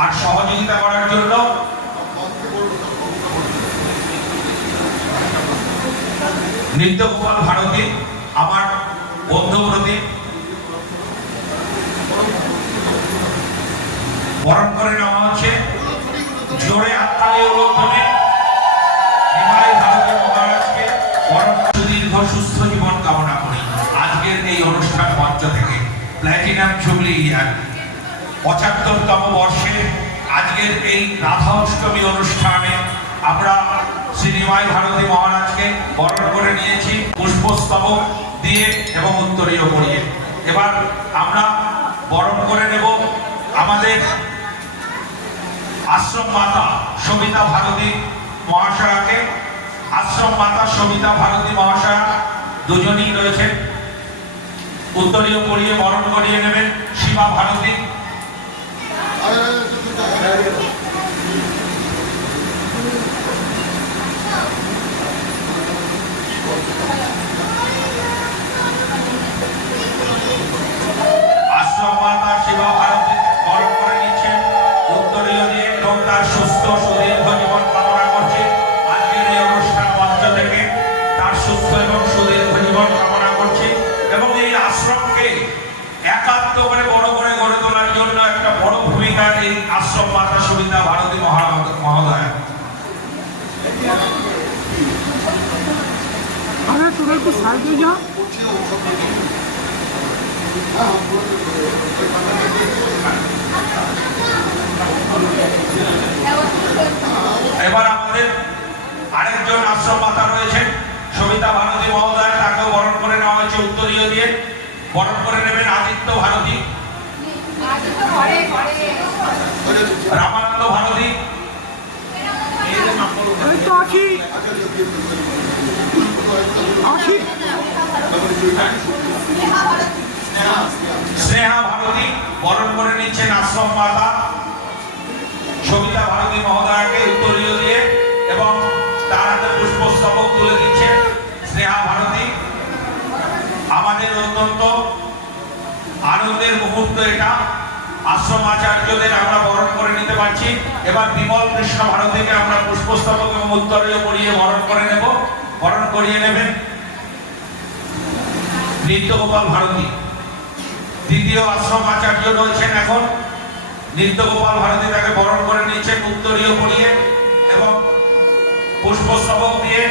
আর সহযোগিতা করার জন্য নিত্যগোপাল ভারতী, আমার বন্ধু প্রদীপ, বরণ করে নেওয়া হচ্ছে। জোরে আত্মালি উল্লঙ্ঘনে হিমালয় সুস্থ জীবন কামনা করি। আজকের এই অনুষ্ঠান মঞ্চ থেকে প্ল্যাটিনাম জুবলি ইয়ার। পঁচাত্তরতম বর্ষে আজকের এই রাধা অষ্টমী অনুষ্ঠানে আমরা শ্রী নিমাই ভারতী মহারাজকে বরণ করে নিয়েছি, পুষ্পস্তবক দিয়ে এবং উত্তরীয় পরিয়ে এবার আমরা বরণ করে নেব আমাদের আশ্রম মাতা সবিতা ভারতী মহাশয়াকে। আশ্রম মাতা সবিতা ভারতী মহাশয়া দুজনই রয়েছেন। উত্তরীয় পরিয়ে বরণ করিয়ে নেবেন শিবা ভারতী। ভূমিকা এই আশ্রম মাতা সুবিধা ভারতী মহা- মহোদয়। আরে তোরা একটু সাইডে যা। এবার আমাদের আরেকজন আশ্রম মাতা রয়েছেন সবিতা ভারতী মহোদয় তাকেও বরণ করে নেওয়া হয়েছে উত্তরীয় দিয়ে। বরণ করে নেবেন আদিত্য ভারতী। রামানন্দ ভারতী। স্নেহা ভারতী বরণ করে নিচ্ছেন আশ্রম মাতা। সবিতা ভারতী মহোদয়কে উত্তরীয় দিয়ে এবং তার হাতে পুষ্পস্তবক তুলে দিচ্ছেন স্নেহা ভারতী। আমাদের অত্যন্ত আনন্দের মুহূর্ত এটা। আশ্রম আচার্যদের আমরা বরণ করে নিতে পারছি। এবার বিমল কৃষ্ণ ভারতীকে আমরা পুষ্পস্তবক এবং উত্তরীয় পরিয়ে বরণ করে নেব। বরণ করিয়ে নেবেন নিত্যগোপাল ভারতী। দ্বিতীয় আশ্রম আচার্য রয়েছেন এখন। নিত্যগোপাল ভারতী তাকে বরণ করে নিচ্ছেন উত্তরীয় পরিয়ে এবং পুষ্পস্তবক দিয়ে